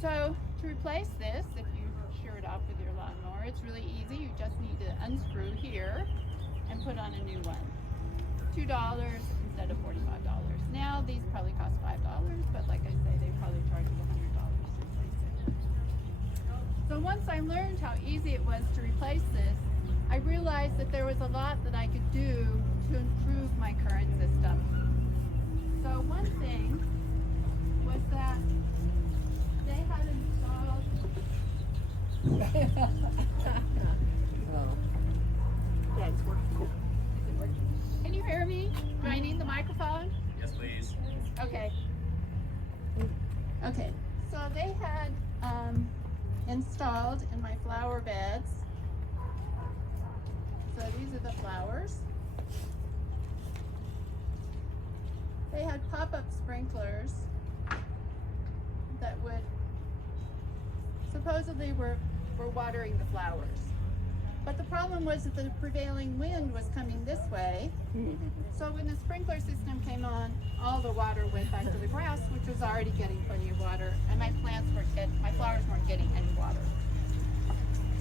So to replace this, if you shear it off with your lawnmower, it's really easy. You just need to unscrew here and put on a new one. $2 instead of $45. Now these probably cost $5, but like I say, they probably charge you $100 to replace it. So once I learned how easy it was to replace this, I realized that there was a lot that I could do to improve my current system. So one thing was that they had installed Yeah, it's working. Is it working? Can you hear me? Do I need the microphone? Yes, please. Okay. Okay. So they had installed in my flower beds. So these are the flowers. They had pop-up sprinklers that would supposedly were watering the flowers. But the problem was that the prevailing wind was coming this way. So when the sprinkler system came on, all the water went back to the grass, which was already getting plenty of water, and my flowers weren't getting any water.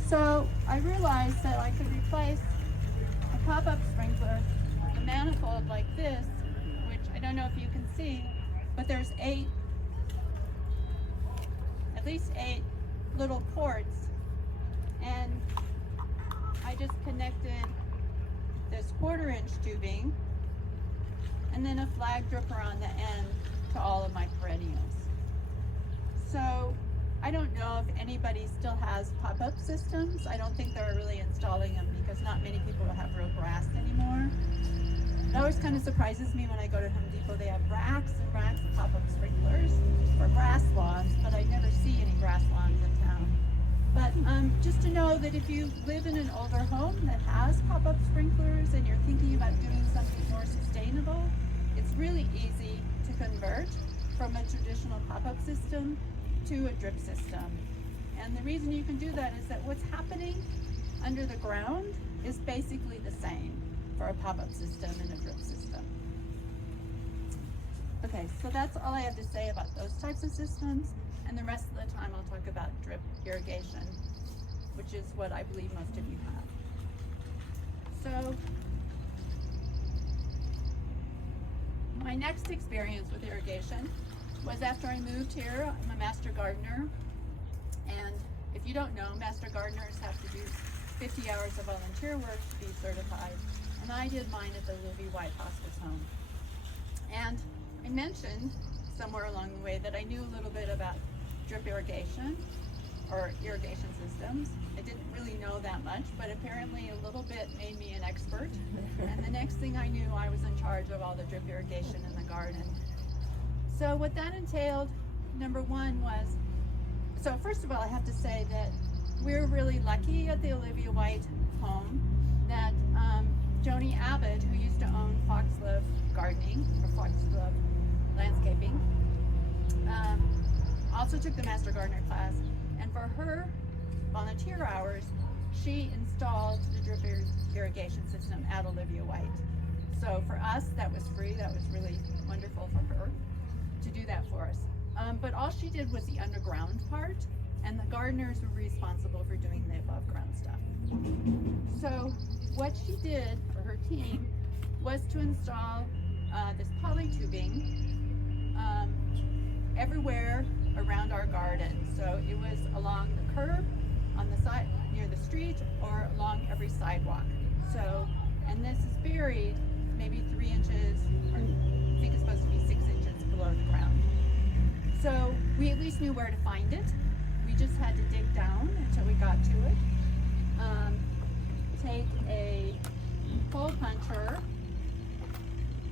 So I realized that I could replace a pop-up sprinkler with a manifold like this, which I don't know if you can see, but there's at least eight little ports, and I just connected this 1/4-inch tubing and then a flag dripper on the end to all of my perennials. So I don't know if anybody still has pop-up systems. I don't think they're really installing them because not many people have real grass anymore. It always kind of surprises me when I go to Home Depot. They have racks and racks of pop-up sprinklers for grass lawns, but I never see any grass lawns in town. But just to know that if you live in an older home that has pop-up sprinklers and you're thinking about doing something more sustainable, it's really easy to convert from a traditional pop-up system to a drip system. And the reason you can do that is that what's happening under the ground is basically the same for a pop-up system and a drip system. Okay, so that's all I have to say about those types of systems, and the rest of the time I'll talk about drip irrigation, which is what I believe most of you have. So my next experience with irrigation was after I moved here. I'm a master gardener, and if you don't know, master gardeners have to do 50 hours of volunteer work to be certified, and I did mine at the Olivia White Hospice Home. And I mentioned somewhere along the way that I knew a little bit about drip irrigation or irrigation systems. I didn't really know that much, but apparently a little bit made me an expert. And the next thing I knew, I was in charge of all the drip irrigation in the garden. So what that entailed, number one was, so first of all, I have to say that we're really lucky at the Olivia White home that Joni Abbott, who used to own Foxglove Gardening or Foxglove Landscaping, also took the Master Gardener class, and for her volunteer hours, she installed the drip irrigation system at Olivia White. So for us, that was free. That was really wonderful for her to do that for us. But all she did was the underground part, and the gardeners were responsible for doing the above ground stuff. So what she did for her team was to install this poly tubing everywhere around our garden. So it was along the curb, on the side near the street, or along every sidewalk. So, and this is buried maybe 3 inches, or I think it's supposed to be 6 inches below the ground. So we at least knew where to find it. We just had to dig down until we got to it. Take a hole puncher,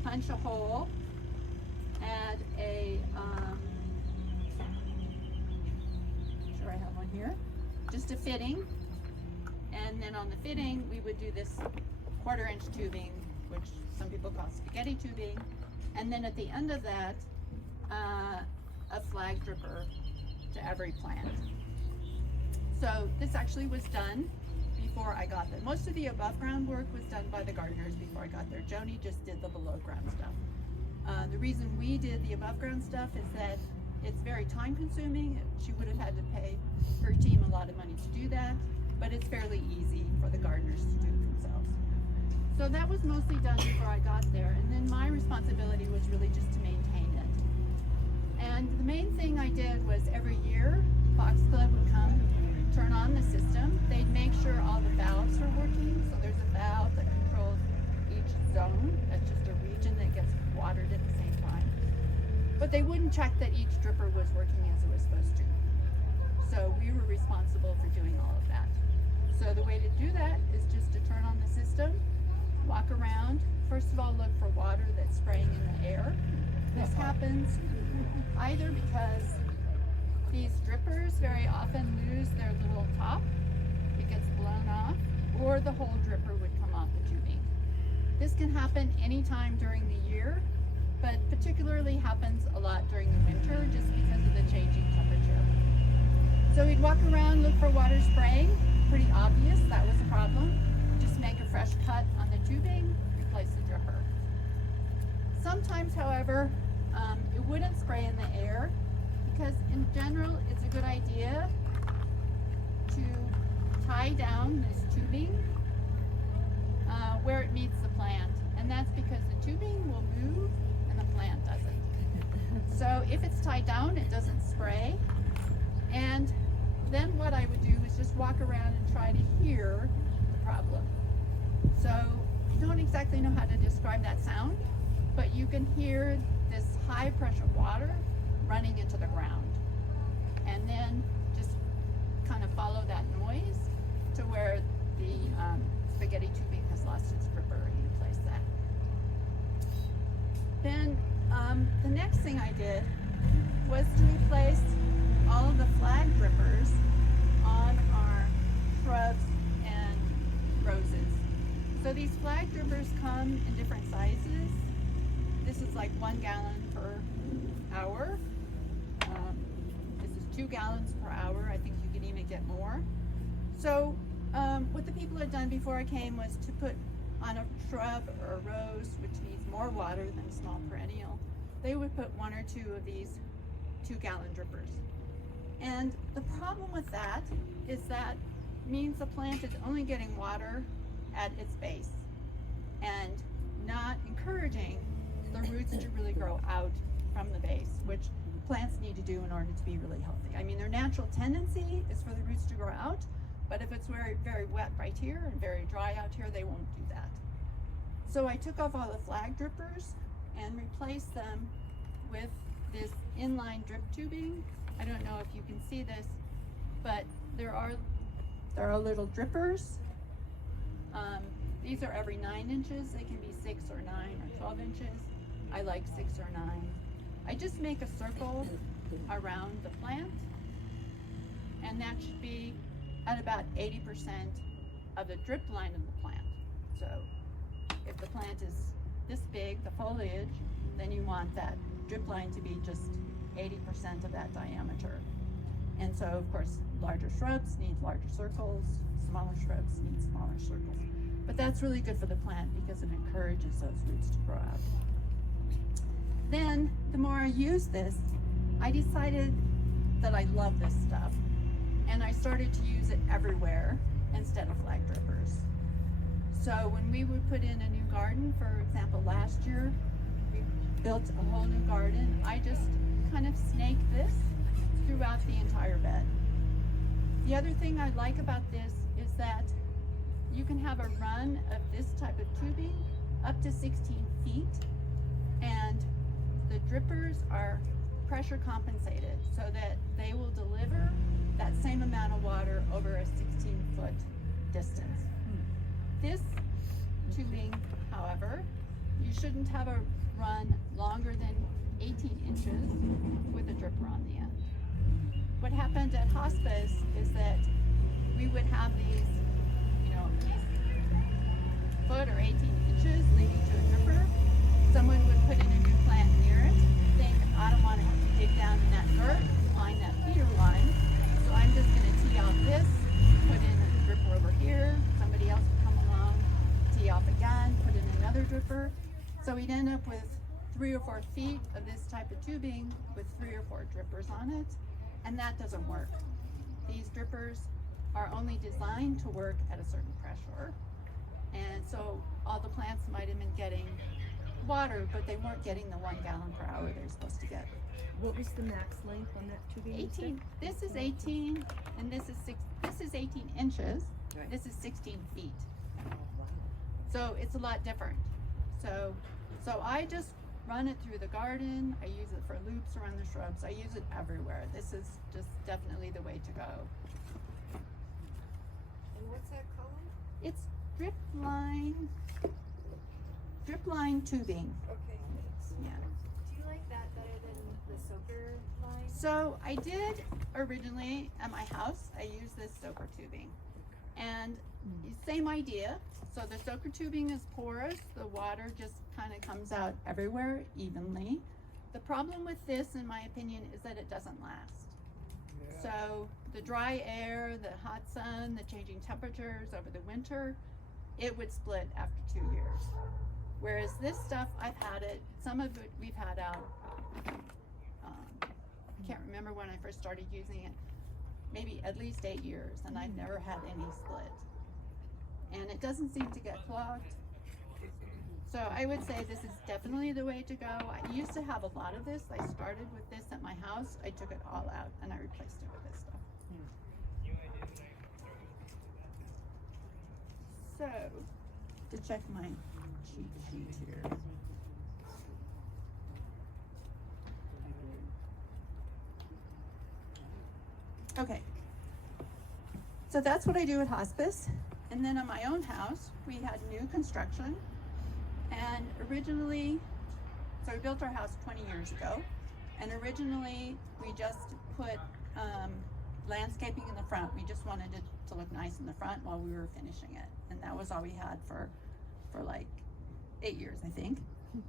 punch a hole, add a, sure I have one here, just a fitting, and then on the fitting we would do this 1/4-inch tubing, which some people call spaghetti tubing, and then at the end of that, a flag dripper to every plant. So this actually was done before I got there. Most of the above ground work was done by the gardeners before I got there. Joni just did the below ground stuff. The reason we did the above ground stuff is that It's very time consuming. She would have had to pay her team a lot of money to do that, but it's fairly easy for the gardeners to do themselves. So that was mostly done before I got there, and then my responsibility was really just to maintain it. And the main thing I did was every year, Foxglove would come, turn on the system. They'd make sure all the valves are working. So there's a valve that controls each zone. That's just a region that gets watered at the same time. But they wouldn't check that each dripper was working as it was supposed to. So we were responsible for doing all of that. So the way to do that is just to turn on the system, walk around. First of all, look for water that's spraying in the air. This happens either because these drippers very often lose their little top, it gets blown off, or the whole dripper would come off the tubing. This can happen anytime during the year, but particularly happens a lot during the winter just because of the changing temperature. So we'd walk around, look for water spraying. Pretty obvious that was a problem. Just make a fresh cut on the tubing, replace the dripper. Sometimes, however, it wouldn't spray in the air because in general it's a good idea to tie down this tubing where it meets the plant, and that's because the tubing will move and the plant doesn't. So if it's tied down, it doesn't spray. And then what I would do is just walk around and try to hear the problem. So I don't exactly know how to describe that sound, but you can hear this high pressure water running into the ground. And then just kind of follow that noise to where the spaghetti tubing has lost its gripper and you replace that. Then the next thing I did was to replace all of the flag drippers on our shrubs and roses. So these flag drippers come in different sizes. This is like 1 gallon per hour. This is 2 gallons per hour. I think you can even get more. So what the people had done before I came was to put on a shrub or a rose, which needs more water than a small perennial, they would put 1 or 2 of these 2-gallon drippers. And the problem with that is that means the plant is only getting water at its base and not encouraging the roots to really grow out from the base, which plants need to do in order to be really healthy. I mean, their natural tendency is for the roots to grow out, but if it's very, very wet right here and very dry out here, they won't do that. So I took off all the flag drippers and replaced them with this inline drip tubing. I don't know if you can see this, but there are little drippers. These are every 9 inches. They can be 6 or 9 or 12 inches. I like 6 or 9. I just make a circle around the plant, and that should be at about 80% of the drip line of the plant. So if the plant is this big, the foliage, then you want that drip line to be just 80% of that diameter. And so of course larger shrubs need larger circles, smaller shrubs need smaller circles. But that's really good for the plant because it encourages those roots to grow out. Then the more I use this, I decided that I love this stuff, and I started to use it everywhere instead of flag drippers. So when we would put in a new garden, for example last year, we built a whole new garden, I just kind of snake this throughout the entire bed. The other thing I like about this is that you can have a run of this type of tubing up to 16 feet, and the drippers are pressure compensated so that they will deliver that same amount of water over a 16-foot distance. This tubing, however, you shouldn't have a run longer than 18 inches with a dripper on the end. What happened at hospice is that we would have these, these foot or 18 inches leading to a dripper. Someone would put in a new plant near it, think, I don't want to have to dig down in that dirt, find that feeder line, so I'm just going to tee off this, put in a dripper over here, somebody else would come along, tee off again, put in another dripper. So we'd end up with 3 or 4 feet of this type of tubing with 3 or 4 drippers on it, and that doesn't work. These drippers are only designed to work at a certain pressure, and so all the plants might have been getting water, but they weren't getting the 1 gallon per hour they're supposed to get. What was the max length on that tubing? 18. This is 18, and this is 6. This is 18 inches. Right. This is 16 feet. Oh, wow. So it's a lot different. So I just run it through the garden. I use it for loops around the shrubs. I use it everywhere. This is just definitely the way to go. And what's that called? It's drip line tubing. Okay, thanks. Yeah. Do you like that better than the soaker line? So I did originally at my house, I used this soaker tubing. And same idea. So the soaker tubing is porous. The water just kind of comes out everywhere evenly. The problem with this, in my opinion, is that it doesn't last. So the dry air, the hot sun, the changing temperatures over the winter, it would split after 2 years. Whereas this stuff, I've had it, some of it we've had out, I can't remember when I first started using it, maybe at least 8 years, and I've never had any split. And it doesn't seem to get clogged. So I would say this is definitely the way to go. I used to have a lot of this. I started with this at my house. I took it all out and I replaced it with this stuff. So, to check my cheat sheet here. Okay. So that's what I do at hospice. And then on my own house, we had new construction. And originally, so we built our house 20 years ago. And originally, we just put landscaping in the front. We just wanted it to look nice in the front while we were finishing it. And that was all we had for like 8 years, I think.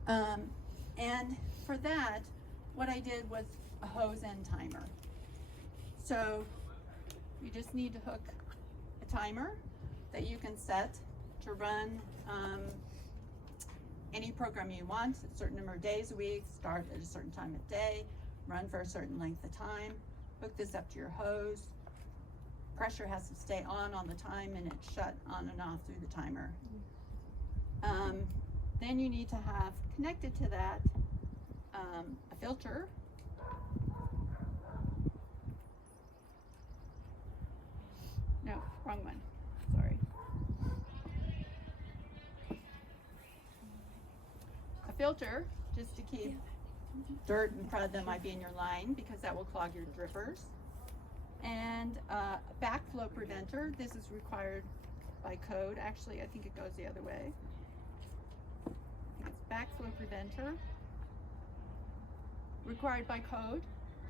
And for that, what I did was a hose end timer. So you just need to hook a timer that you can set to run any program you want, a certain number of days a week, start at a certain time of day, run for a certain length of time, hook this up to your hose. Pressure has to stay on the time, and it's shut on and off through the timer. Then you need to have connected to that a filter. No, wrong one, sorry. A filter, just to keep dirt and crud that might be in your line, because that will clog your drippers. And a backflow preventer. This is required by code. Actually, I think it goes the other way. I think it's backflow preventer. Required by code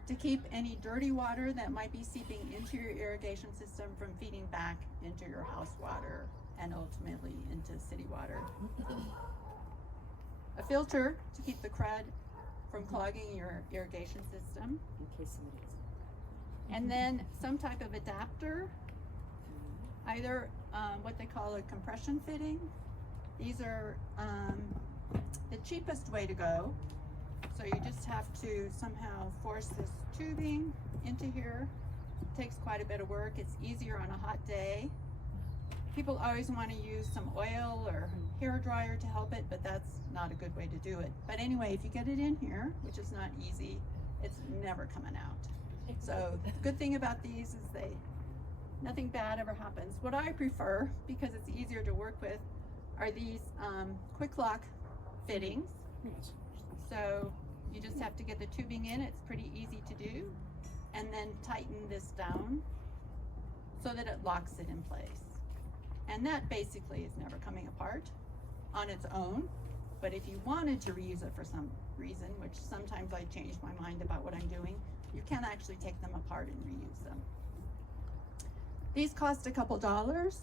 to keep any dirty water that might be seeping into your irrigation system from feeding back into your house water and ultimately into city water. A filter to keep the crud from clogging your irrigation system. In case somebody is. And then some type of adapter, either what they call a compression fitting. These are the cheapest way to go. So you just have to somehow force this tubing into here. It takes quite a bit of work. It's easier on a hot day. People always want to use some oil or hair dryer to help it, but that's not a good way to do it. But anyway, if you get it in here, which is not easy, it's never coming out. So the good thing about these is nothing bad ever happens. What I prefer, because it's easier to work with, are these quick lock fittings. So you just have to get the tubing in. It's pretty easy to do. And then tighten this down so that it locks it in place. And that basically is never coming apart on its own. But if you wanted to reuse it for some reason, which sometimes I change my mind about what I'm doing, you can actually take them apart and reuse them. These cost a couple dollars,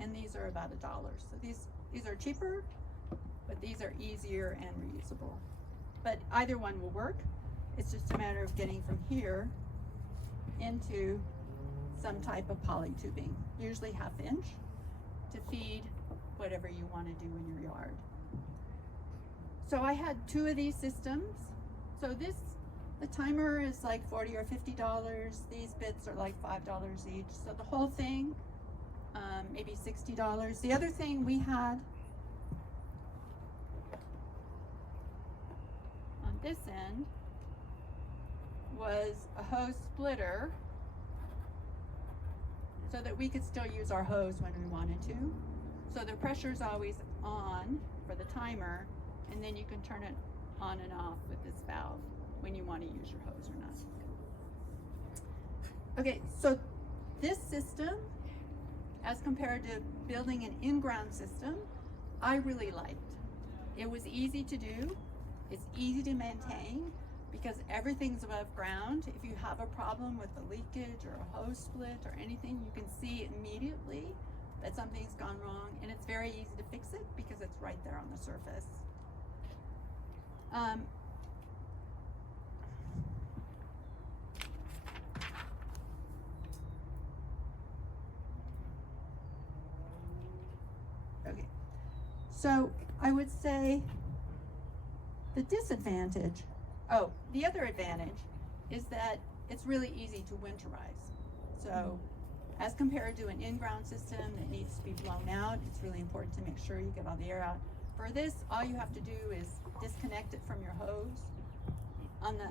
and these are about $1. So these are cheaper, but these are easier and reusable. But either one will work. It's just a matter of getting from here into some type of poly tubing, usually 1/2 inch, to feed whatever you want to do in your yard. So I had 2 of these systems. So the timer is like $40 or $50. These bits are like $5 each. So the whole thing, maybe $60. The other thing we had on this end was a hose splitter so that we could still use our hose when we wanted to. So the pressure's always on for the timer, and then you can turn it on and off with this valve when you want to use your hose or not. Okay, so this system, as compared to building an in-ground system, I really liked. It was easy to do, it's easy to maintain, because everything's above ground. If you have a problem with a leakage or a hose split or anything, you can see immediately that something's gone wrong, and it's very easy to fix it because it's right there on the surface. Okay, so I would say the disadvantage, the other advantage is that it's really easy to winterize. So as compared to an in-ground system that needs to be blown out, it's really important to make sure you get all the air out. For this, all you have to do is disconnect it from your hose. On the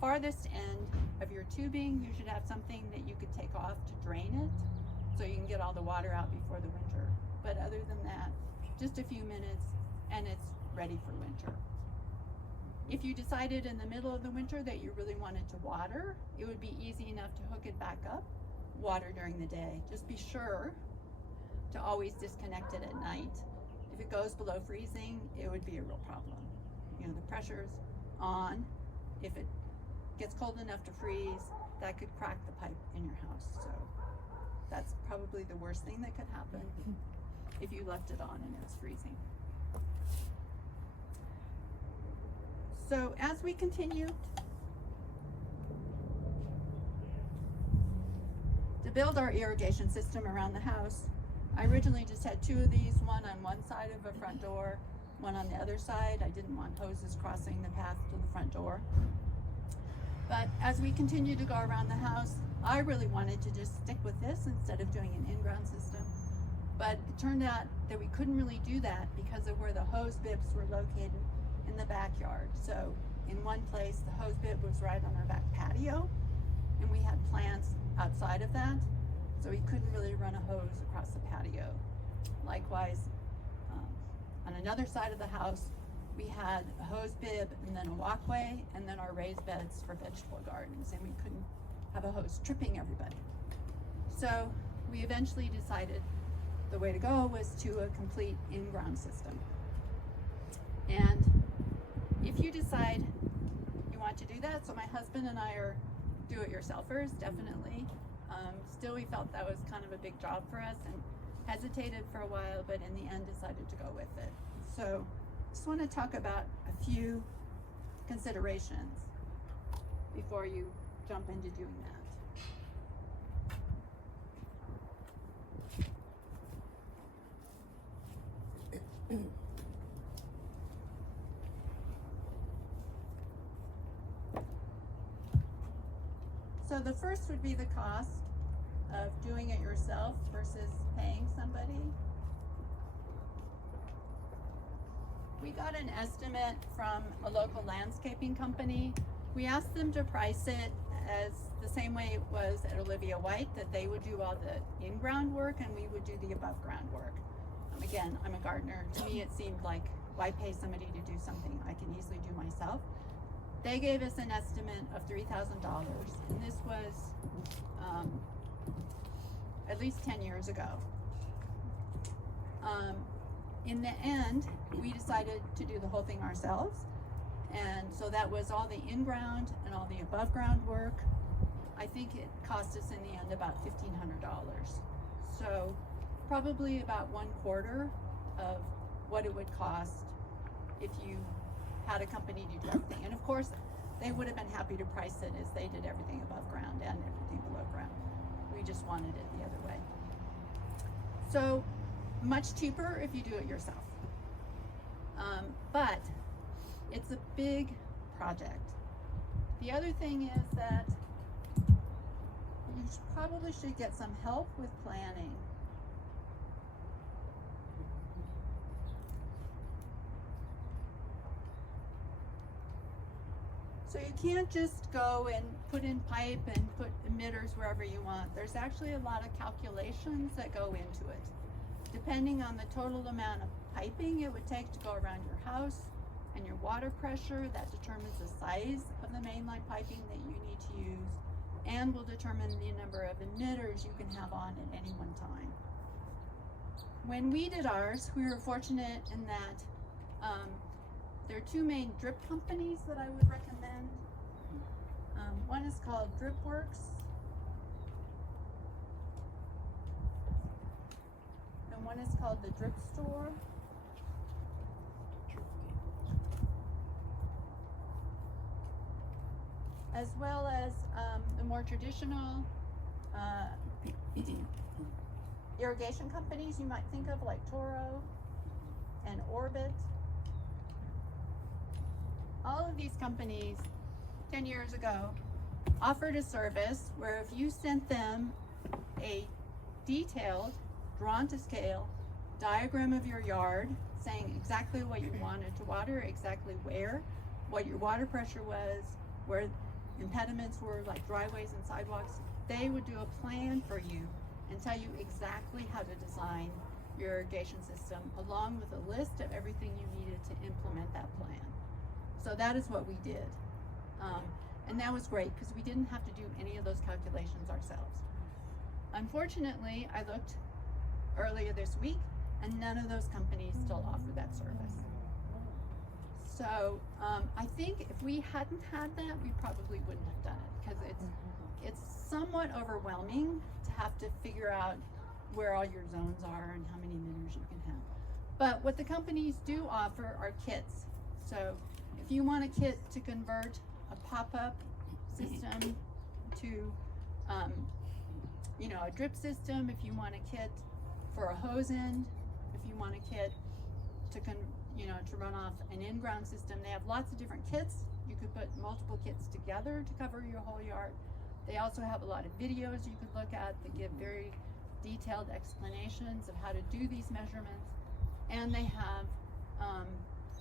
farthest end of your tubing, you should have something that you could take off to drain it so you can get all the water out before the winter. But other than that, just a few minutes and it's ready for winter. If you decided in the middle of the winter that you really wanted to water, it would be easy enough to hook it back up, water during the day. Just be sure to always disconnect it at night. If it goes below freezing, it would be a real problem. You know, the pressure's on. If it gets cold enough to freeze, that could crack the pipe in your house. So that's probably the worst thing that could happen if you left it on and it was freezing. So as we continue to build our irrigation system around the house, I originally just had 2 of these, one on one side of a front door, one on the other side. I didn't want hoses crossing the path to the front door. But as we continue to go around the house, I really wanted to just stick with this instead of doing an in-ground system. But it turned out that we couldn't really do that because of where the hose bibs were located in the backyard. So in one place, the hose bib was right on our back patio, and we had plants outside of that, so we couldn't really run a hose across the patio. Likewise, on another side of the house, we had a hose bib and then a walkway and then our raised beds for vegetable gardens, and we couldn't have a hose tripping everybody. So we eventually decided the way to go was to a complete in-ground system. And if you decide you want to do that, so my husband and I are do-it-yourselfers, definitely. Still, we felt that was kind of a big job for us and hesitated for a while, but in the end decided to go with it. So just want to talk about a few considerations before you jump into doing that. So the first would be the cost of doing it yourself versus paying somebody. We got an estimate from a local landscaping company. We asked them to price it as the same way it was at Olivia White, that they would do all the in-ground work and we would do the above-ground work. Again, I'm a gardener. To me, it seemed like, why pay somebody to do something I can easily do myself? They gave us an estimate of $3,000, and this was at least 10 years ago. In the end, we decided to do the whole thing ourselves, and so that was all the in-ground and all the above-ground work. I think it cost us in the end about $1,500. So probably about 1/4 of what it would cost if you had a company to do everything. And of course, they would have been happy to price it as they did everything above ground and everything below ground. We just wanted it the other way. So much cheaper if you do it yourself. But it's a big project. The other thing is that you probably should get some help with planning. So you can't just go and put in pipe and put emitters wherever you want. There's actually a lot of calculations that go into it. Depending on the total amount of piping it would take to go around your house and your water pressure, that determines the size of the mainline piping that you need to use and will determine the number of emitters you can have on at any one time. When we did ours, we were fortunate in that there are two main drip companies that I would recommend. One is called DripWorks, and one is called the Drip Store. As well as the more traditional irrigation companies you might think of, like Toro and Orbit. All of these companies 10 years ago offered a service where if you sent them a detailed, drawn to scale diagram of your yard saying exactly what you wanted to water, exactly where, what your water pressure was, where impediments were like driveways and sidewalks, they would do a plan for you and tell you exactly how to design your irrigation system along with a list of everything you needed to implement that plan. So that is what we did. And that was great because we didn't have to do any of those calculations ourselves. Unfortunately, I looked earlier this week and none of those companies still offer that service. So I think if we hadn't had that, we probably wouldn't have done it because it's somewhat overwhelming to have to figure out where all your zones are and how many emitters you can have. But what the companies do offer are kits. So if you want a kit to convert a pop-up system to a drip system, if you want a kit for a hose end, if you want a kit to run off an in-ground system, they have lots of different kits. You could put multiple kits together to cover your whole yard. They also have a lot of videos you could look at that give very detailed explanations of how to do these measurements. And they have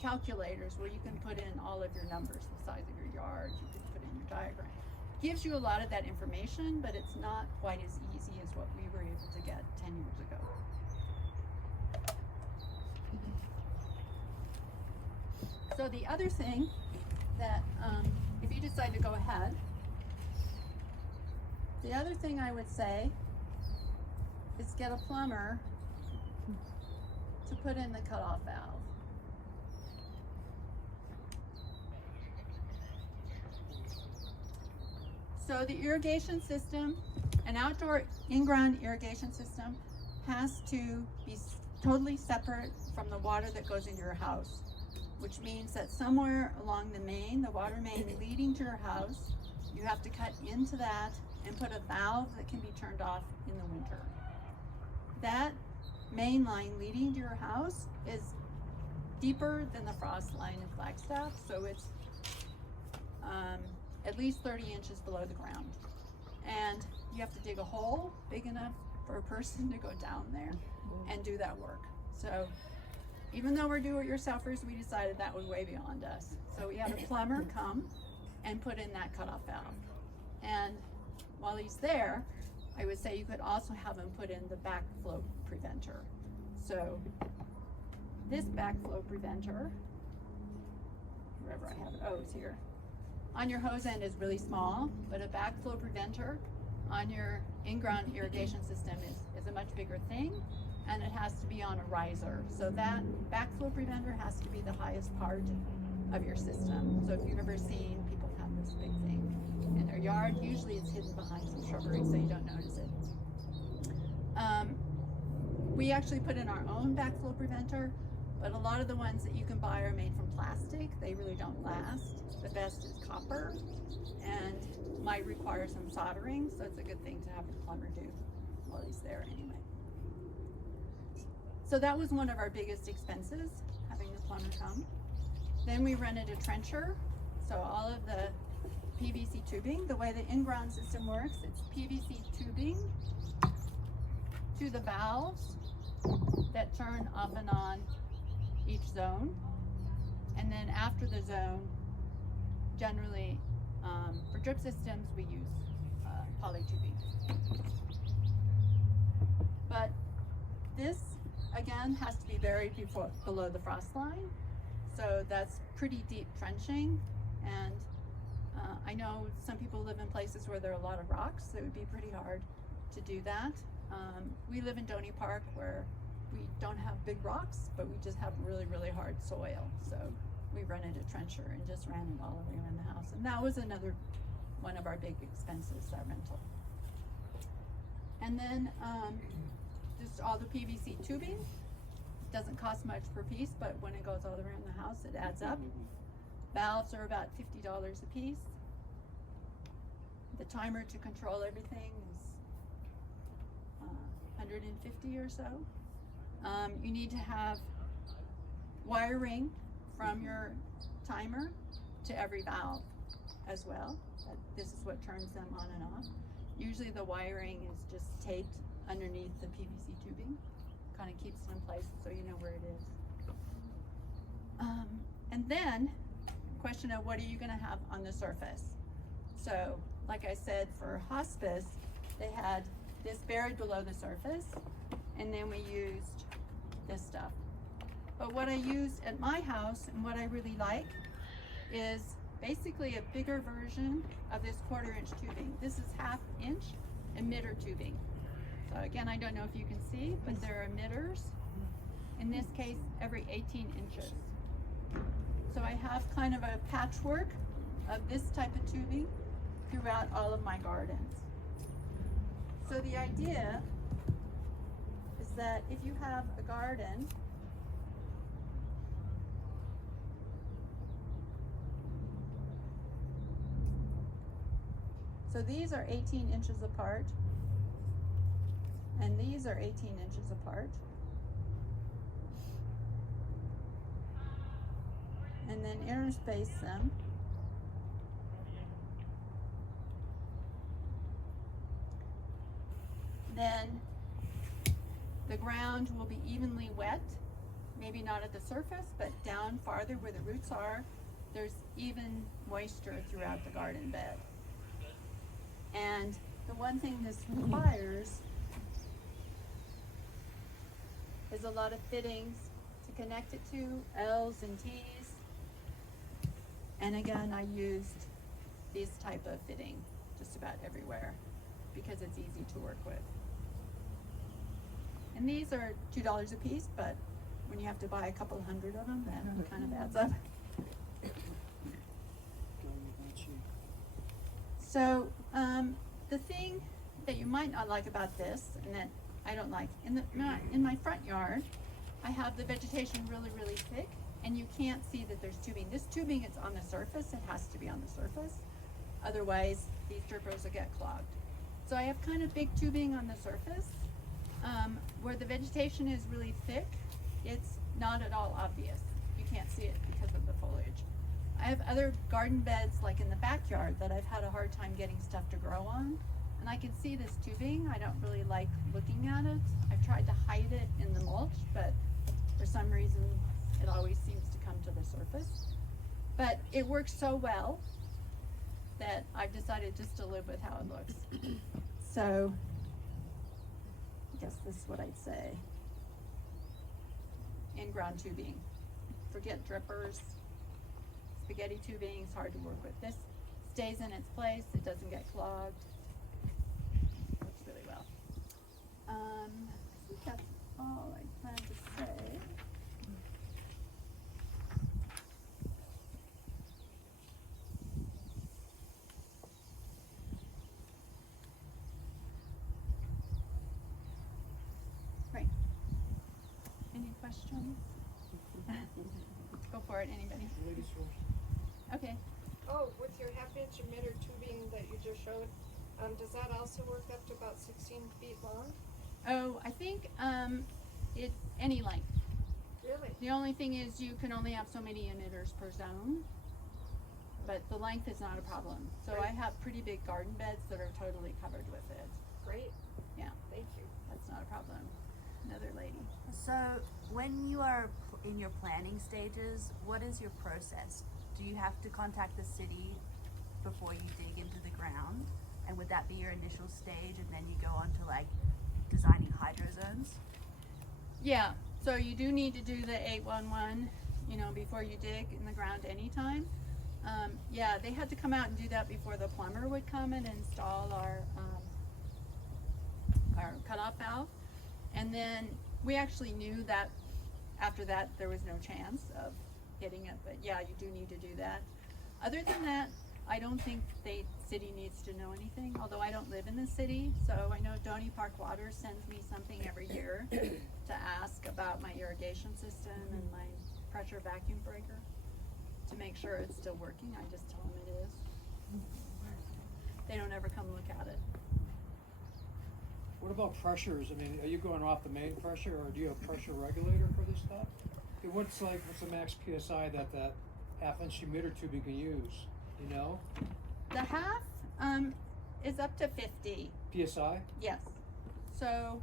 calculators where you can put in all of your numbers, the size of your yard, you can put in your diagram. Gives you a lot of that information, but it's not quite as easy as what we were able to get 10 years ago. So the other thing that, if you decide to go ahead, the other thing I would say is get a plumber to put in the cutoff valve. So the irrigation system, an outdoor in-ground irrigation system, has to be totally separate from the water that goes into your house, which means that somewhere along the main, the water main leading to your house, you have to cut into that and put a valve that can be turned off in the winter. That main line leading to your house is deeper than the frost line in Flagstaff, so it's at least 30 inches below the ground. And you have to dig a hole big enough for a person to go down there and do that work. So even though we're do-it-yourselfers, we decided that was way beyond us. So we had a plumber come and put in that cutoff valve. And while he's there, I would say you could also have him put in the backflow preventer. So this backflow preventer, wherever I have it, oh, it's here. On your hose end is really small, but a backflow preventer on your in-ground irrigation system is a much bigger thing, and it has to be on a riser. So that backflow preventer has to be the highest part of your system. So if you've ever seen people have this big thing in their yard, usually it's hidden behind some shrubbery so you don't notice it. We actually put in our own backflow preventer, but a lot of the ones that you can buy are made from plastic. They really don't last. The best is copper and might require some soldering, so it's a good thing to have the plumber do while he's there anyway. So that was one of our biggest expenses, having the plumber come. Then we rented a trencher. So all of the PVC tubing, the way the in-ground system works, it's PVC tubing to the valves that turn off and on each zone. And then after the zone, generally for drip systems, we use poly tubing. But this, again, has to be buried below the frost line. So that's pretty deep trenching. And I know some people live in places where there are a lot of rocks, so it would be pretty hard to do that. We live in Donny Park where we don't have big rocks, but we just have really, really hard soil. So we rented a trencher and just ran it all the way around the house. And that was another one of our big expenses, that rental. And then just all the PVC tubing. Doesn't cost much per piece, but when it goes all around the house, it adds up. Valves are about $50 a piece. The timer to control everything is $150 or so. You need to have wiring from your timer to every valve as well. This is what turns them on and off. Usually the wiring is just taped underneath the PVC tubing. Kind of keeps it in place so you know where it is. And then, question of what are you going to have on the surface? So, like I said, for hospice, they had this buried below the surface, and then we used this stuff. But what I used at my house, and what I really like, is basically a bigger version of this 1/4 inch tubing. This is 1/2 inch emitter tubing. So again, I don't know if you can see, but there are emitters, in this case, every 18 inches. So I have kind of a patchwork of this type of tubing throughout all of my gardens. So the idea is that if you have a garden, so these are 18 inches apart, and these are 18 inches apart. And then interspace them. Then the ground will be evenly wet, maybe not at the surface, but down farther where the roots are, there's even moisture throughout the garden bed. And the one thing this requires is a lot of fittings to connect it to, L's and T's. And again, I used this type of fitting just about everywhere because it's easy to work with. And these are $2 a piece, but when you have to buy a couple hundred of them, that kind of adds up. So the thing that you might not like about this, and that I don't like, in my front yard, I have the vegetation really, really thick, and you can't see that there's tubing. This tubing is on the surface. It has to be on the surface. Otherwise, these drippers will get clogged. So I have kind of big tubing on the surface. Where the vegetation is really thick, it's not at all obvious. You can't see it because of the foliage. I have other garden beds like in the backyard that I've had a hard time getting stuff to grow on. And I can see this tubing. I don't really like looking at it. I've tried to hide it in the mulch, but for some reason it always seems to come to the surface. But it works so well that I've decided just to live with how it looks. So I guess this is what I'd say. In-ground tubing. Forget drippers. Spaghetti tubing is hard to work with. This stays in its place. It doesn't get clogged. Works really well. I think that's all I plan to say. Right. Any questions? Go for it, anybody. Ladies first. Okay. Oh, with your 1/2 inch emitter tubing that you just showed, does that also work up to about 16 feet long? Oh, I think it any length. Really? The only thing is you can only have so many emitters per zone, but the length is not a problem. So I have pretty big garden beds that are totally covered with it. Great. Yeah. Thank you. That's not a problem. Another lady. So when you are in your planning stages, what is your process? Do you have to contact the city before you dig into the ground? And would that be your initial stage, and then you go on to like designing hydro zones? Yeah, so you do need to do the 811, before you dig in the ground anytime. Yeah, they had to come out and do that before the plumber would come and install our cutoff valve. And then we actually knew that after that there was no chance of hitting it, but yeah, you do need to do that. Other than that, I don't think the city needs to know anything, although I don't live in the city, so I know Donny Park Water sends me something every year to ask about my irrigation system and my pressure vacuum breaker to make sure it's still working. I just tell them it is. They don't ever come look at it. What about pressures? I mean, are you going off the main pressure, or do you have a pressure regulator for this stuff? What's the max PSI that half-inch emitter tube you can use, you know? The half is up to 50. PSI? Yes. So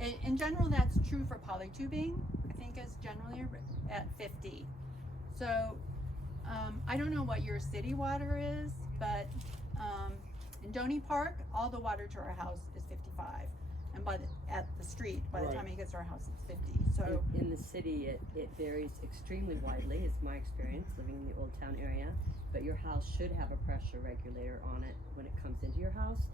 in general, that's true for polytubing. I think it's generally at 50. So I don't know what your city water is, but in Donny Park, all the water to our house is 55. And at the street, by the Right. time it gets to our house, it's 50. So In the city, it varies extremely widely, is my experience living in the Old Town area. But your house should have a pressure regulator on it when it comes into your house.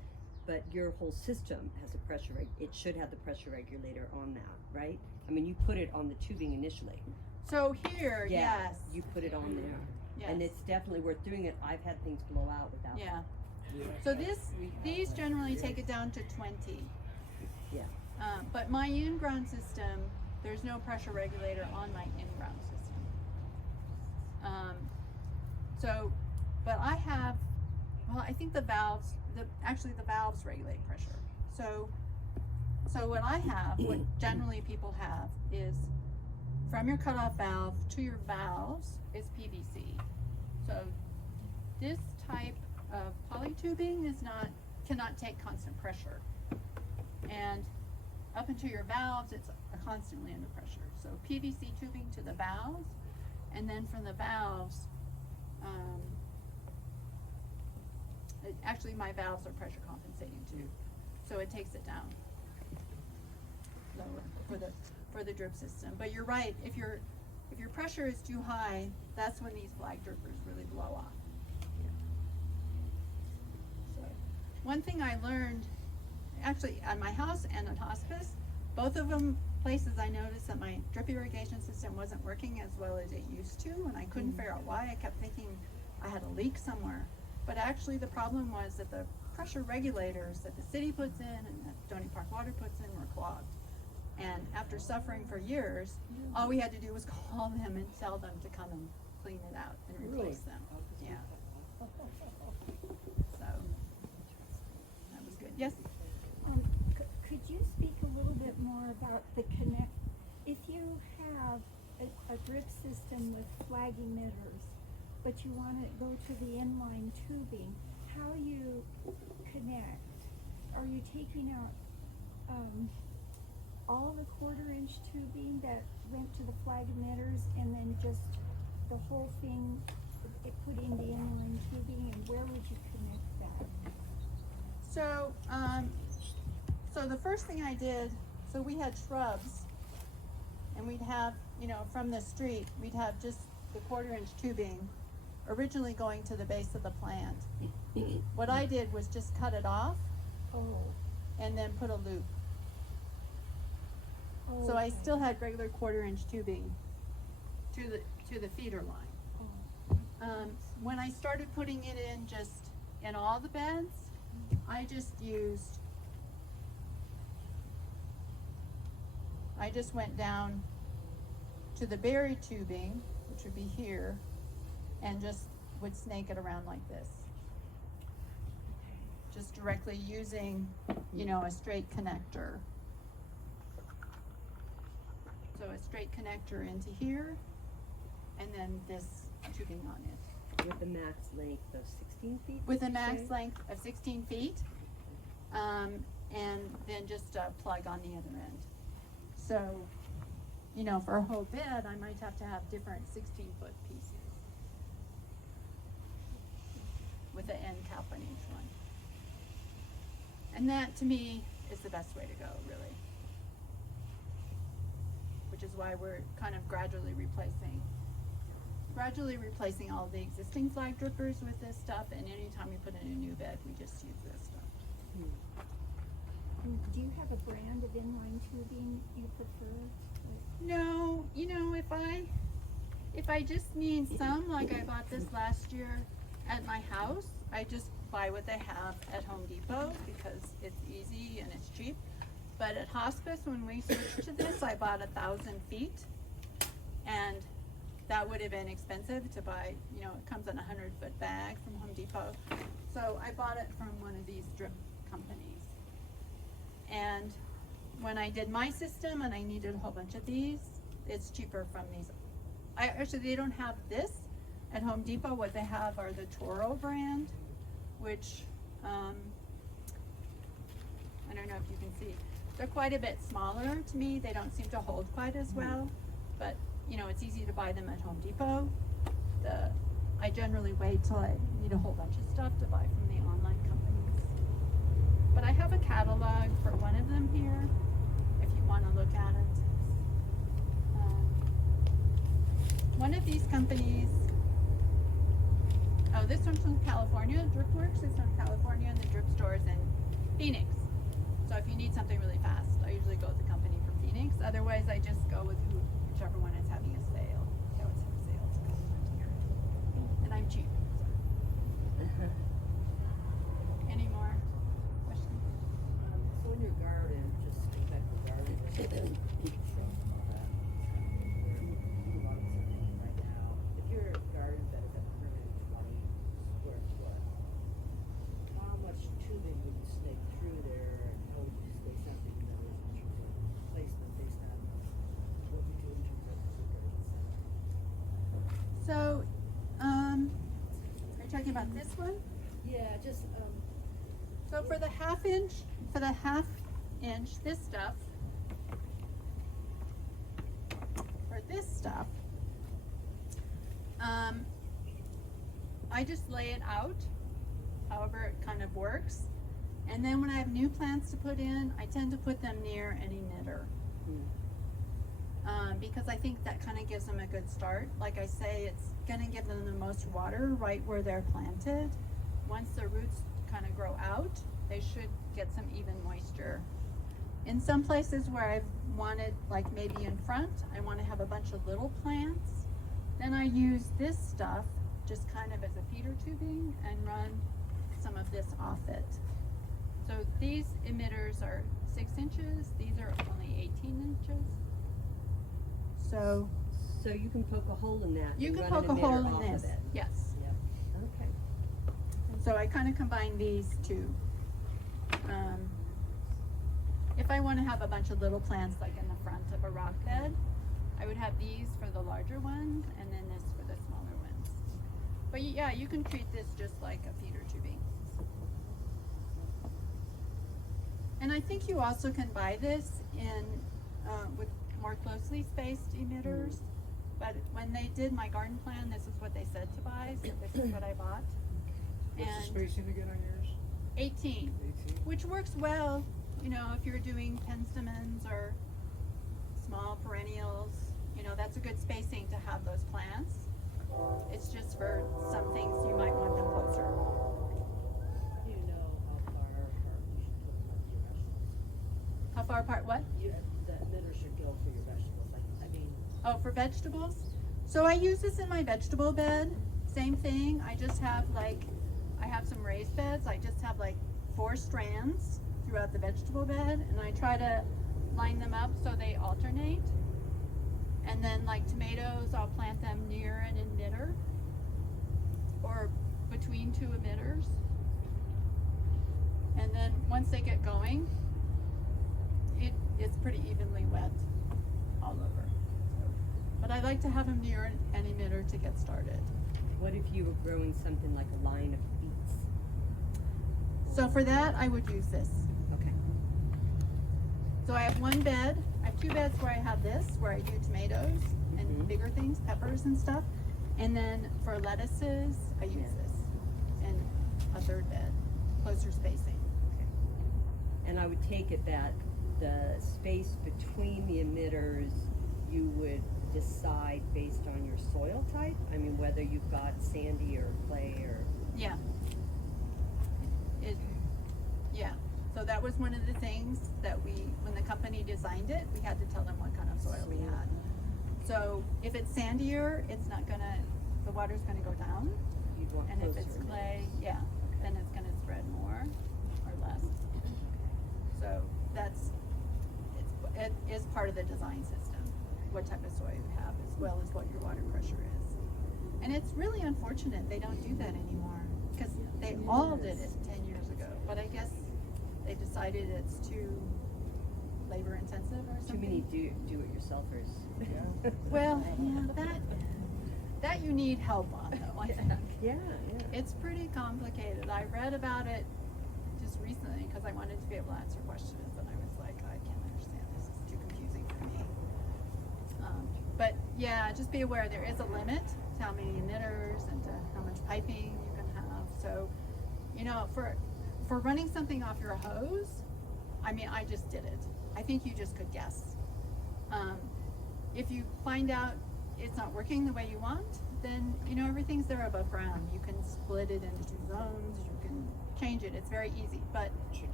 But your whole system has a pressure, it should have the pressure regulator on that, right? I mean, you put it on the tubing initially. so here, Yeah, yes. you put it on there. Yes. And it's definitely worth doing it. I've had things blow out without. Yeah. Yeah. So these generally take it down to 20. Yeah. But my in-ground system, there's no pressure regulator on my in-ground system. But I have, I think the valves regulate pressure. So what I have, what generally people have, is from your cutoff valve to your valves is PVC. So this type of polytubing cannot take constant pressure. And up into your valves, it's constantly under pressure. So PVC tubing to the valves, and then from the valves, actually my valves are pressure compensating too, so it takes it down lower for the drip system. But you're right, if your pressure is too high, that's when these flag drippers really blow off. So one thing I learned, actually at my house and at hospice, both of them places I noticed that my drip irrigation system wasn't working as well as it used to, and I couldn't figure out why. I kept thinking I had a leak somewhere, but actually the problem was that the pressure regulators that the city puts in and that Donny Park Water puts in were clogged. And after suffering for years, all we had to do was call them and tell them to come and clean it out and replace them. Yeah. So that was good. Yes? Could you speak a little bit more about the connect? If you have a drip system with flag emitters, but you want to go to the inline tubing, how you connect? Are you taking out all the 1/4-inch tubing that went to the flag emitters, and then just the whole thing put in the inline tubing, and where would you connect that? So, so the first thing I did, so we had shrubs, and we'd have, from the street, we'd have just the 1/4-inch tubing originally going to the base of the plant. What I did was just cut it off Oh. and then put a loop. Oh, So I okay. still had regular 1/4-inch tubing to the feeder line. Oh. When I started putting it in just in all the beds, I just went down to the buried tubing, which would be here, and just would snake it around like this. Just directly using, a straight connector. So a straight connector into here, and then this tubing on it. With the max length of 16 feet? With a did you max say? length of 16 feet, and then just a plug on the other end. So, you know, for a whole bed, I might have to have different 16-foot pieces with an end cap on each one. And that, to me, is the best way to go, really. Which is why we're kind of gradually replacing all the existing flag drippers with this stuff, and anytime we put in a new bed, we just use this stuff. And do you have a brand of inline tubing you prefer? No, you know, if I just need some, like I bought this last year at my house, I just buy what they have at Home Depot because it's easy and it's cheap. But at hospice, when we switched to this, I bought 1,000 feet, and that would have been expensive to buy. You know, it comes in a 100-foot bag from Home Depot. So I bought it from one of these drip companies. And when I did my system and I needed a whole bunch of these, it's cheaper from these. Actually, they don't have this at Home Depot. What they have are the Toro brand, which I don't know if you can see. They're quite a bit smaller to me. They don't seem to hold quite as well, but you know, it's easy to buy them at Home Depot. I generally wait till I need a whole bunch of stuff to buy from the online companies. But I have a catalog for one of them here, if you want to look at it. One of these companies, oh, this one's from California, DripWorks is from California, and the drip store's in Phoenix. So if you need something really fast, I usually go with the company from Phoenix. Otherwise, I just go with whichever one is having a sale. They always have sales here. And I'm cheap. So. Any more questions? So in your garden, just go back to the garden. Right now, if your garden bed is at 120 square foot, how much tubing would you snake through there, and how would you stay sensitive to those in terms of placement based on what you do in terms of garden center? So, are you talking about this one? Yeah, just So for the half inch, this stuff, for this stuff, I just lay it out, however it kind of works. And then when I have new plants to put in, I tend to put them near an emitter. Because I think that kind of gives them a good start. Like I say, it's gonna give them the most water right where they're planted. Once the roots kind of grow out, they should get some even moisture. In some places where I've wanted, like maybe in front, I want to have a bunch of little plants, then I use this stuff just kind of as a feeder tubing and run some of this off it. So these emitters are 6 inches, these are only 18 inches. So So you can poke a hole in that. you and can run poke an a hole emitter in off this, of it. yes. Okay. And so I kind of combine these two. If I want to have a bunch of little plants like in the front of a rock bed, I would have these for the larger ones and then this for the smaller ones. But yeah, you can treat this just like a feeder tubing. And I think you also can buy this in with more closely spaced emitters. But when they did my garden plan, this is what they said to buy, so this is what I bought. What's the spacing again on yours? 18, 18? which works well, you know, if you're doing penstemons or small perennials, you know, that's a good spacing to have those plants. It's just for some things you might want them closer. how do you know how far apart you should put them for your vegetables? How far apart what? The emitter should go for your vegetables. Like, I mean, Oh, for vegetables? So I use this in my vegetable bed. Same thing. I just have I have some raised beds. I just have 4 strands throughout the vegetable bed, and I try to line them up so they alternate. And then tomatoes, I'll plant them near an emitter or between 2 emitters. And then once they get going, it's pretty evenly wet all over. But I like to have them near an emitter to get started. What if you were growing something like a line of beets? So for that, I would use this. Okay. So I have one bed. I have two beds where I have this, where I do tomatoes and Mhm. bigger things, peppers and stuff. And then for lettuces, I use Yeah. this. And a third bed, closer spacing. And I would take it that the space between the emitters, you would decide based on your soil type? I mean, whether you've got sandy or clay or... Yeah. Yeah. So that was one of the things that when the company designed it, we had to tell them what kind of soil we had. So if it's sandier, the water's gonna go down. You'd want And if closer it's emitters. clay, yeah, then it's gonna spread more or less. So it is part of the design system, what type of soil you have, as well as what your water pressure is. And it's really unfortunate they don't do that anymore, because they all did it 10 years ago. But I guess they decided it's too labor intensive or Too something. many do-it-yourselfers. Yeah. Well, yeah, that you need help on though, I think. Yeah, yeah. It's pretty complicated. I read about it just recently because I wanted to be able to answer questions, and I was like, I can't understand this. It's too confusing for me. But yeah, just be aware there is a limit to how many emitters and to how much piping you can have. So, for running something off your hose, I mean, I just did it. I think you just could guess. If you find out it's not working the way you want, then everything's there above ground. You can split it into two zones, you can change it, it's very easy. But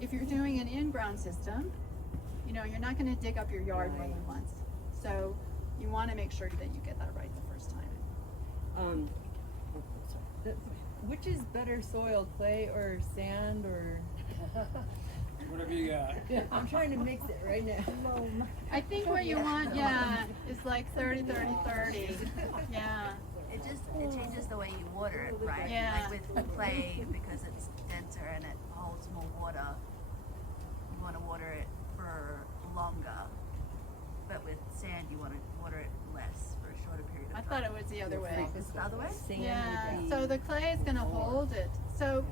if you're doing an in-ground system, you're not going to dig up your yard more than once. So you want to make sure that you get that right the first time. Oh, sorry. Which is better soil, clay or sand or? Whatever you got. I'm trying to mix it right now. I think what you want, is like 30, 30, 30. Yeah. It changes the way you water it, right? Yeah. Like with clay, because it's denser and it holds more water, you want to water it for longer. But with sand, you want to water it less for a shorter period of I time. thought it was the other way. It's the other way? Sand Yeah, would be so the clay is gonna more. hold it. So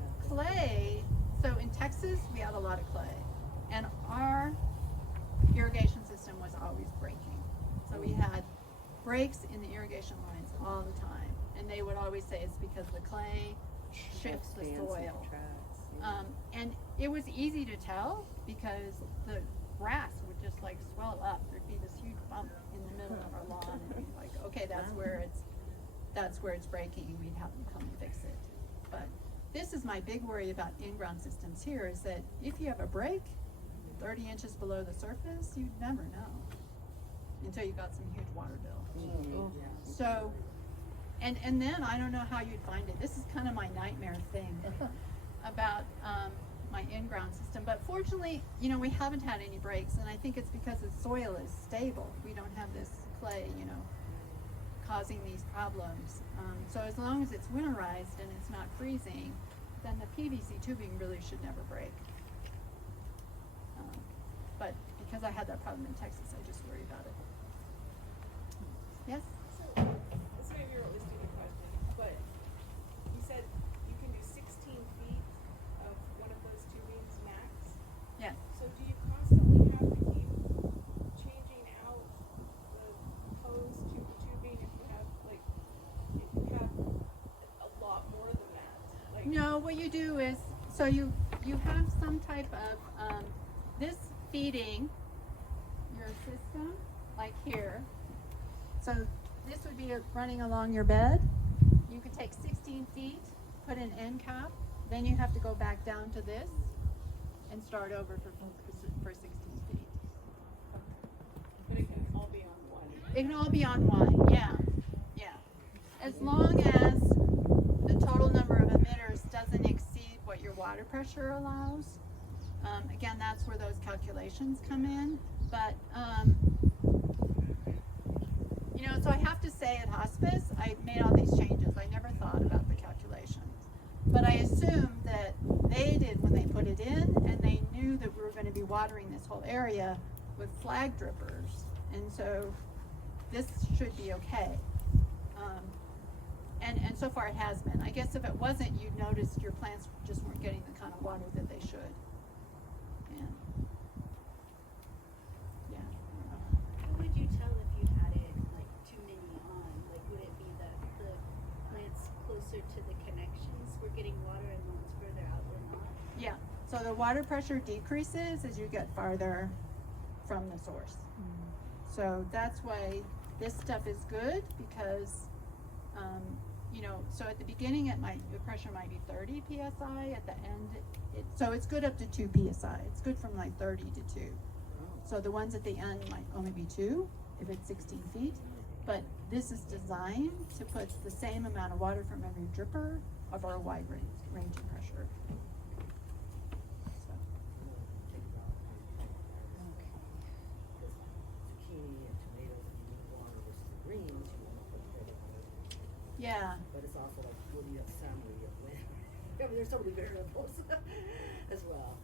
in Texas, we had a lot of clay. And our irrigation system was always breaking. So we had breaks in the irrigation lines all the time. And they would always say it's because the clay shifts the expands and soil. contracts, yeah. And it was easy to tell because the grass would just like swell up. There'd be this huge bump in the middle of our lawn, and we'd be like, okay, that's where it's breaking, and we'd have them come and fix it. But this is my big worry about in-ground systems here, is that if you have a break 30 inches below the surface, you'd never know until you got some huge water bill. Mhm. So, and then I don't know how you'd find it. This is kind of my nightmare thing about my in-ground system. But fortunately, we haven't had any breaks, and I think it's because the soil is stable. We don't have this clay, causing these problems. So as long as it's winterized and it's not freezing, then the PVC tubing really should never break. But because I had that problem in Texas, I just worry about it. Yes? So, this may be a really stupid question, but you said you can do 16 feet of one of those tubings max. Yes. So do you constantly have to keep changing out the hose to the tubing if you have a lot more than that? Like, No, what you do is, so you have some type of, this feeding your system, like here. So this would be running along your bed. You could take 16 feet, put an end cap, then you have to go back down to this and start over for 16 feet. but it can all be on one. It can all be on one, yeah. As long as the total number of emitters doesn't exceed what your water pressure allows. Again, that's where those calculations come in. But, so I have to say at hospice, I made all these changes. I never thought about the calculations. But I assumed that they did when they put it in, and they knew that we were going to be watering this whole area with flag drippers. And so this should be okay. And so far it has been. I guess if it wasn't, you'd notice your plants just weren't getting the kind of water that they should. And yeah, I don't know. How would you tell if you had it like too many on? Like, would it be that the plants closer to the connections were getting water and the ones further out were not? Yeah. So the water pressure decreases as you get farther from the source. So that's why this stuff is good because, you know, so at the beginning the pressure might be 30 psi. At the end, so it's good up to 2 psi. It's good from like 30 to 2. So the ones at the end might only be 2 if it's 16 feet. But this is designed to put the same amount of water from every dripper of our wide range of pressure. So. Zucchini and tomatoes, you need water versus the greens, you want to put fertilizer. Yeah. But it's also like, what do you have sun, what do you have wind? I mean, there's so many variables as well.